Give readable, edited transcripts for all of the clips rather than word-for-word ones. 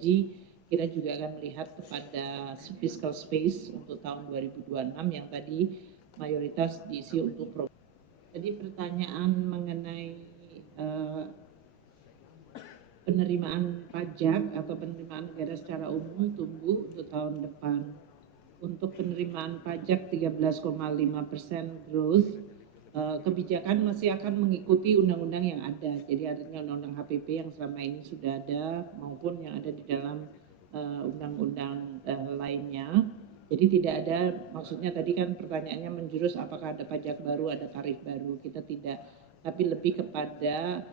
gaji, kita juga akan melihat kepada fiscal space untuk tahun 2026 yang tadi mayoritas diisi untuk program. Tadi pertanyaan mengenai penerimaan pajak atau penerimaan negara secara umum tumbuh untuk tahun depan. Untuk penerimaan pajak 13,5% growth, kebijakan masih akan mengikuti undang-undang yang ada. Jadi artinya undang-undang HPP yang selama ini sudah ada maupun yang ada di dalam undang-undang lainnya. Jadi tidak ada, maksudnya tadi kan pertanyaannya menjurus apakah ada pajak baru, ada tarif baru. Kita tidak, tapi lebih kepada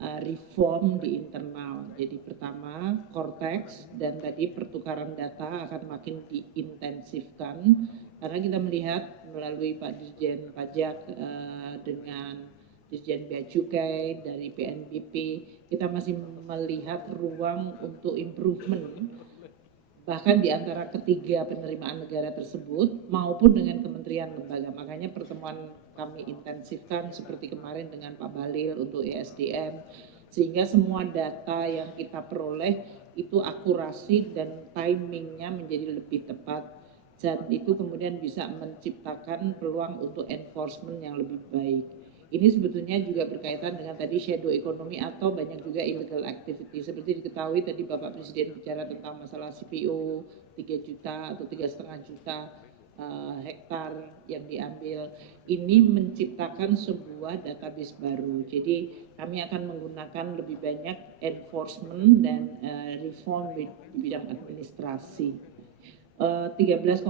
reform di internal. Jadi pertama Cortex dan tadi pertukaran data akan makin diintensifkan karena kita melihat melalui Pak Dirjen Pajak dengan Dirjen Bea Cukai dari PNBP, kita masih melihat ruang untuk improvement bahkan di antara ketiga penerimaan negara tersebut maupun dengan kementerian lembaga. Makanya pertemuan kami intensifkan seperti kemarin dengan Pak Bahlil untuk ESDM, sehingga semua data yang kita peroleh itu akurasi dan timingnya menjadi lebih tepat, dan itu kemudian bisa menciptakan peluang untuk enforcement yang lebih baik. Ini sebetulnya juga berkaitan dengan tadi shadow economy atau banyak juga illegal activity. Seperti diketahui tadi Bapak Presiden bicara tentang masalah CPO 3 juta atau 3,5 juta hektar yang diambil. Ini menciptakan sebuah database baru. Jadi kami akan menggunakan lebih banyak enforcement dan reform di bidang administrasi. 13,5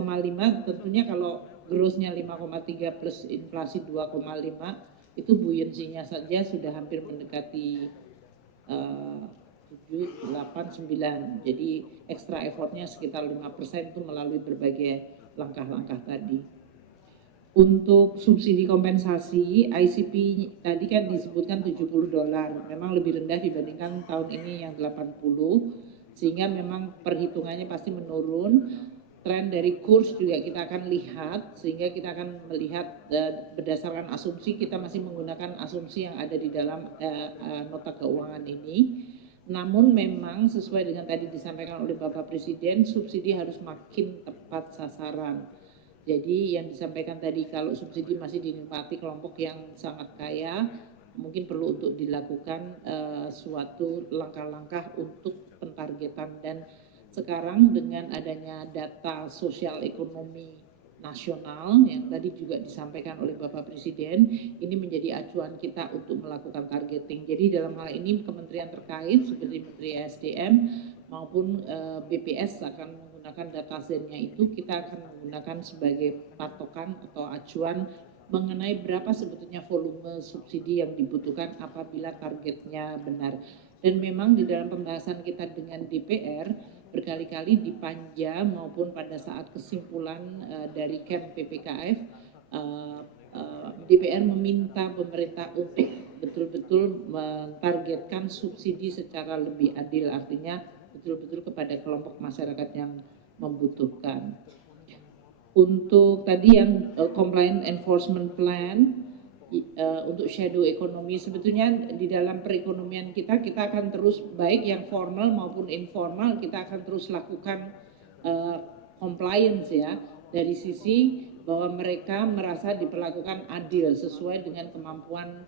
tentunya kalau growth-nya 5,3 plus inflasi 2,5 itu buoyancy-nya saja sudah hampir mendekati 7, 8, 9. Jadi extra effort-nya sekitar 5% itu melalui berbagai langkah-langkah tadi. Untuk subsidi kompensasi ICP tadi kan disebutkan $70, memang lebih rendah dibandingkan tahun ini yang 80, sehingga memang perhitungannya pasti menurun. Tren dari kurs juga kita akan lihat, sehingga kita akan melihat berdasarkan asumsi, kita masih menggunakan asumsi yang ada di dalam nota keuangan ini. Namun memang sesuai dengan tadi disampaikan oleh Bapak Presiden, subsidi harus makin tepat sasaran. Jadi yang disampaikan tadi kalau subsidi masih dinikmati kelompok yang sangat kaya, mungkin perlu untuk dilakukan suatu langkah-langkah untuk pentargetan. Dan sekarang dengan adanya data sosial ekonomi nasional yang tadi juga disampaikan oleh Bapak Presiden, ini menjadi acuan kita untuk melakukan targeting. Jadi dalam hal ini kementerian terkait seperti Menteri SDM maupun BPS akan menggunakan data zen-nya itu, kita akan menggunakan sebagai patokan atau acuan mengenai berapa sebetulnya volume subsidi yang dibutuhkan apabila targetnya benar. Dan memang di dalam pembahasan kita dengan DPR berkali-kali di Panja maupun pada saat kesimpulan dari Camp PPKF, DPR meminta pemerintah untuk betul-betul mentargetkan subsidi secara lebih adil, artinya betul-betul kepada kelompok masyarakat yang membutuhkan. Untuk tadi yang compliant enforcement plan untuk shadow economy, sebetulnya di dalam perekonomian kita akan terus, baik yang formal maupun informal, kita akan terus lakukan compliance ya, dari sisi bahwa mereka merasa diperlakukan adil sesuai dengan kemampuan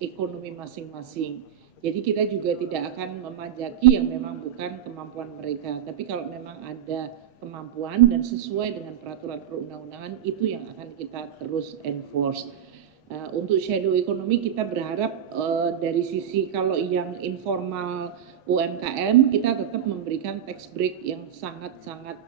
ekonomi masing-masing. Jadi kita juga tidak akan memajaki yang memang bukan kemampuan mereka, tapi kalau memang ada kemampuan dan sesuai dengan peraturan perundang-undangan, itu yang akan kita terus enforce. Untuk shadow economy kita berharap dari sisi kalau yang informal UMKM kita tetap memberikan tax break yang sangat-sangat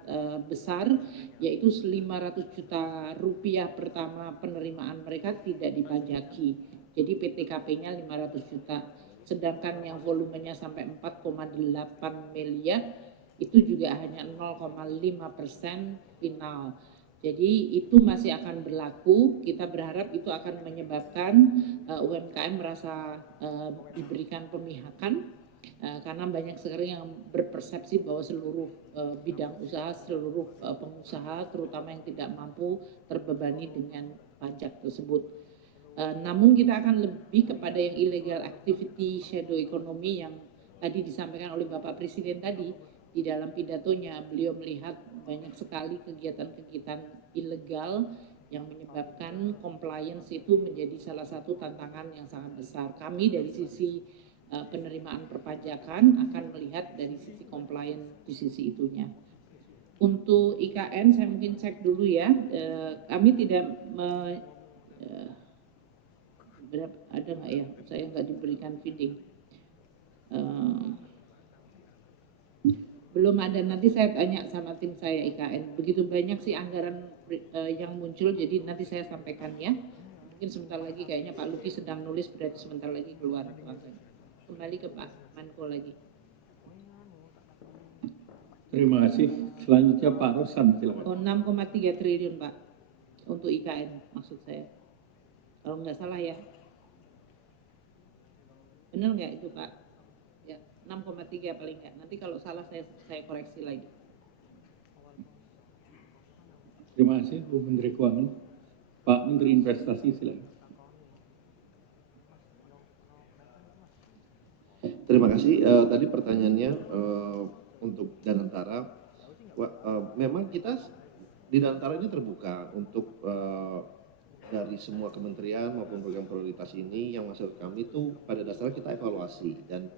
besar, yaitu 500 juta rupiah pertama penerimaan mereka tidak dipajaki. Jadi PTKP-nya 500 juta. Sedangkan yang volumenya sampai 4,8 miliar itu juga hanya 0,5% final. Jadi itu masih akan berlaku. Kita berharap itu akan menyebabkan UMKM merasa diberikan pemihakan karena banyak sekali yang berpersepsi bahwa seluruh bidang usaha, seluruh pengusaha terutama yang tidak mampu terbebani dengan pajak tersebut. Namun kita akan lebih kepada yang illegal activity, shadow economy yang tadi disampaikan oleh Bapak Presiden tadi, di dalam pidatonya beliau melihat banyak sekali kegiatan-kegiatan ilegal yang menyebabkan compliance itu menjadi salah satu tantangan yang sangat besar. Kami dari sisi penerimaan perpajakan akan melihat dari sisi compliance di sisi itunya. Untuk IKN saya mungkin cek dulu ya, kami tidak ada nggak ya, saya nggak diberikan feeding. Belum ada, nanti saya tanya sama tim saya IKN. Begitu banyak sih anggaran yang muncul, jadi nanti saya sampaikan ya. Mungkin sebentar lagi kayaknya Pak Luki sedang nulis, berarti sebentar lagi keluar. Kembali ke Pak Manko lagi. Terima kasih. Selanjutnya Pak Rosan, silakan. Oh, 6,3 triliun Pak, untuk IKN maksud saya. Kalau nggak salah ya. Benar nggak itu Pak? Ya, 6,3 paling nggak. Nanti kalau salah saya koreksi lagi. Terima kasih Bu Menteri Keuangan. Pak Menteri Investasi, silakan. Terima kasih. Tadi pertanyaannya untuk Danantara, memang kita di Danantara ini terbuka untuk dari semua kementerian maupun program prioritas ini yang masuk ke kami itu pada dasarnya kita evaluasi, dan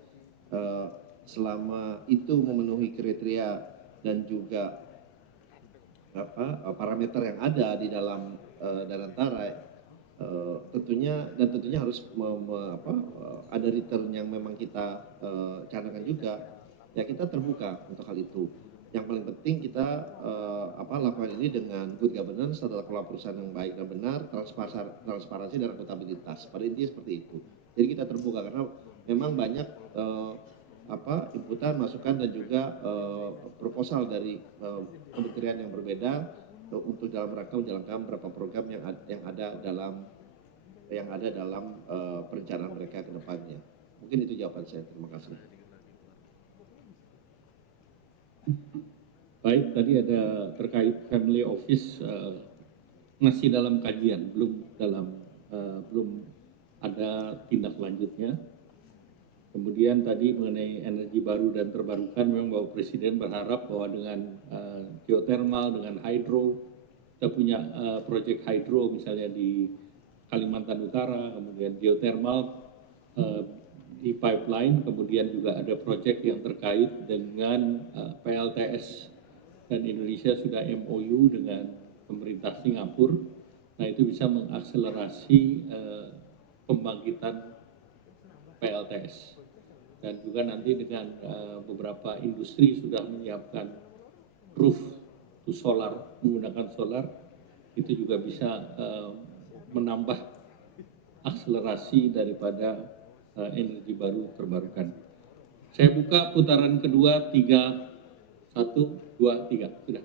selama itu memenuhi kriteria dan juga parameter yang ada di dalam Danantara, tentunya harus ada return yang memang kita canangkan juga, ya kita terbuka untuk hal itu. Yang paling penting kita lakukan ini dengan good governance, tata kelola perusahaan yang baik dan benar, transparansi dan akuntabilitas. Pada intinya seperti itu. Jadi kita terbuka karena memang banyak inputan, masukan dan juga proposal dari kementerian yang berbeda untuk dalam rangka menjalankan beberapa program yang ada dalam perencanaan mereka ke depannya. Mungkin itu jawaban saya. Terima kasih. Baik, tadi ada terkait family office masih dalam kajian, belum ada tindak lanjutnya. Kemudian tadi mengenai energi baru dan terbarukan, memang Bapak Presiden berharap bahwa dengan geothermal, dengan hydro, kita punya proyek hydro misalnya di Kalimantan Utara, kemudian geothermal di pipeline, kemudian juga ada proyek yang terkait dengan PLTS, dan Indonesia sudah MOU dengan pemerintah Singapura. Nah itu bisa mengakselerasi pembangkitan PLTS, dan juga nanti dengan beberapa industri sudah menyiapkan roof to solar, menggunakan solar, itu juga bisa menambah akselerasi daripada energi baru terbarukan. Saya buka putaran kedua, 3, 1, 2, 3, sudah.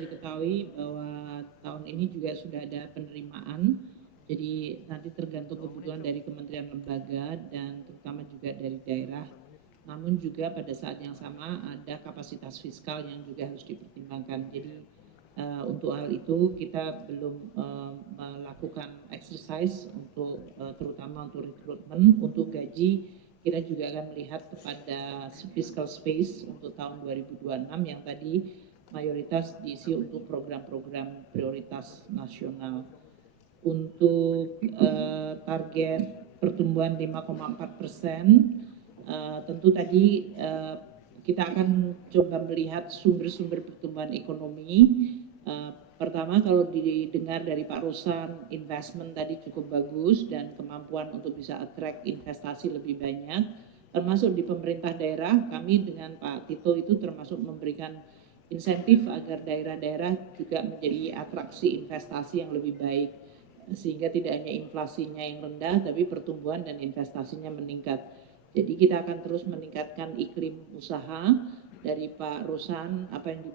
Diketahui bahwa tahun ini juga sudah ada penerimaan, jadi nanti tergantung kebutuhan dari kementerian lembaga dan terutama juga dari daerah. Namun juga pada saat yang sama ada kapasitas fiskal yang juga harus dipertimbangkan. Jadi untuk hal itu kita belum melakukan exercise untuk terutama untuk rekrutmen. Untuk gaji kita juga akan melihat kepada fiscal space untuk tahun 2026 yang tadi mayoritas diisi untuk program-program prioritas nasional. Untuk target pertumbuhan 5,4%, tentu tadi kita akan coba melihat sumber-sumber pertumbuhan ekonomi. Pertama, kalau didengar dari Pak Rosan, investment tadi cukup bagus dan kemampuan untuk bisa attract investasi lebih banyak, termasuk di pemerintah daerah. Kami dengan Pak Tito itu termasuk memberikan insentif agar daerah-daerah juga menjadi atraksi investasi yang lebih baik, sehingga tidak hanya inflasinya yang rendah, tapi pertumbuhan dan investasinya meningkat. Jadi kita akan terus meningkatkan iklim usaha. Dari Pak Rosan, apa yang